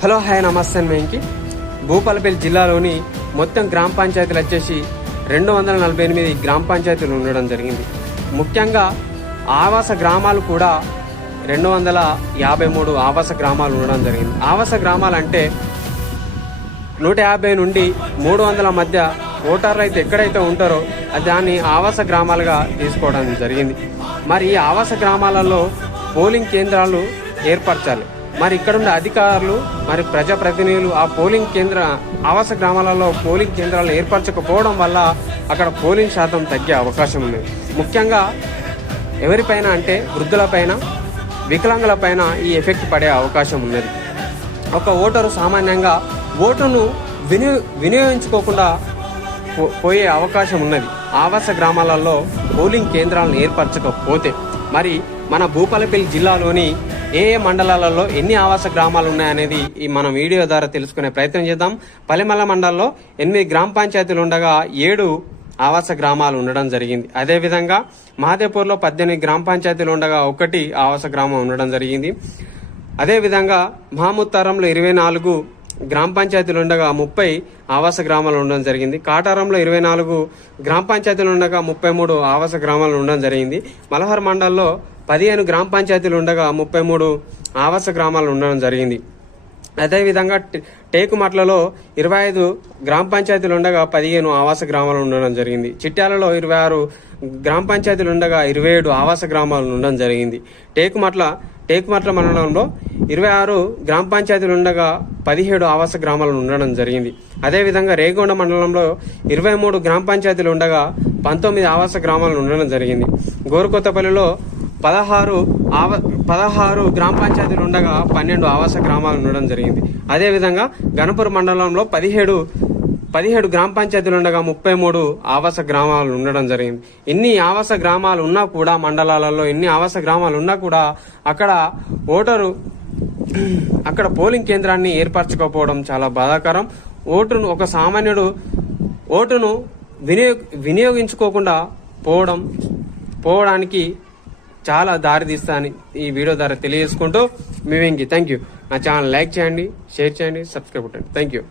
Hello hi నమస్తే వెంకి. భూపాలపల్లి జిల్లాలోని మొత్తం గ్రామ పంచాయతీలు వచ్చేసి 248 గ్రామ పంచాయతీలు ఉండడం జరిగింది. ముఖ్యంగా ఆవాస గ్రామాలు కూడా 253 ఆవాస గ్రామాలు ఉండడం జరిగింది. ఆవాస గ్రామాలు అంటే 150 నుండి 300 మధ్య ఓటర్లు అయితే ఎక్కడైతే ఉంటారో దాన్ని ఆవాస గ్రామాలుగా తీసుకోవడం జరిగింది. మరి ఈ ఆవాస గ్రామాలలో పోలింగ్ కేంద్రాలు ఏర్పరచాలి. మరి ఇక్కడున్న అధికారులు మరి ప్రజాప్రతినిధులు ఆ ఆవాస గ్రామాలలో పోలింగ్ కేంద్రాలు ఏర్పరచకపోవడం వల్ల అక్కడ పోలింగ్ శాతం తగ్గే అవకాశం ఉంది. ముఖ్యంగా ఎవరిపైన అంటే వృద్ధులపైన, వికలాంగులపైన ఈ ఎఫెక్ట్ పడే అవకాశం ఉన్నది. ఒక ఓటరు సామాన్యంగా ఓటును వినియోగించుకోకుండా పోయే అవకాశం ఉన్నది. ఆవాస గ్రామాలలో పోలింగ్ కేంద్రాలను ఏర్పరచకపోతే మరి మన భూపాలపల్లి జిల్లాలోని ఏ మండలాలలో ఎన్ని ఆవాస గ్రామాలు ఉన్నాయనేది మనం వీడియో ద్వారా తెలుసుకునే ప్రయత్నం చేద్దాం. పల్లెమల్ల మండలంలో 8 గ్రామ పంచాయతీలు ఉండగా 7 ఆవాస గ్రామాలు ఉండడం జరిగింది. అదేవిధంగా మహాదేవ్పూర్లో 18 గ్రామ పంచాయతీలు ఉండగా 1 ఆవాస గ్రామం ఉండడం జరిగింది. అదేవిధంగా మహాముత్తారంలో 24 గ్రామ పంచాయతీలు ఉండగా 30 ఆవాస గ్రామాలు ఉండడం జరిగింది. కాటారంలో 24 గ్రామ పంచాయతీలు ఉండగా 33 ఆవాస గ్రామాలు ఉండడం జరిగింది. మలహర్ మండలంలో 15 గ్రామ పంచాయతీలు ఉండగా 33 ఆవాస గ్రామాలు ఉండడం జరిగింది. అదేవిధంగా టేకుమట్లలో 25 గ్రామ పంచాయతీలు ఉండగా 15 ఆవాస గ్రామాలు ఉండడం జరిగింది. చిట్యాలలో 26 గ్రామ పంచాయతీలు ఉండగా 27 ఆవాస గ్రామాలు ఉండడం జరిగింది. టేకుమట్ల మండలంలో 26 గ్రామ పంచాయతీలు ఉండగా 17 ఆవాస గ్రామాలు ఉండడం జరిగింది. అదేవిధంగా రేగొండ మండలంలో 23 గ్రామ పంచాయతీలు ఉండగా 19 ఆవాస గ్రామాలు ఉండడం జరిగింది. గోరుకొత్తపల్లిలో 16 గ్రామ పంచాయతీలు ఉండగా 12 ఆవాస గ్రామాలు ఉండడం జరిగింది. అదేవిధంగా గణపూర్ మండలంలో 17 గ్రామ పంచాయతీలు ఉండగా 33 ఆవాస గ్రామాలు ఉండడం జరిగింది. ఇన్ని ఆవాస గ్రామాలు ఉన్నా కూడా మండలాలలో ఎన్ని ఆవాస గ్రామాలు ఉన్నా కూడా అక్కడ పోలింగ్ కేంద్రాన్ని ఏర్పరచకపోవడం చాలా బాధాకరం. ఒక సామాన్యుడు ఓటును వినియోగించుకోకుండా పోవడానికి చాలా దారితీస్తానని ఈ వీడియో ద్వారా తెలియజేసుకుంటూ మీ వెంకి. Thank you. నా ఛానల్ లైక్ చేయండి, షేర్ చేయండి, సబ్స్క్రైబ్ చేయండి. Thank you.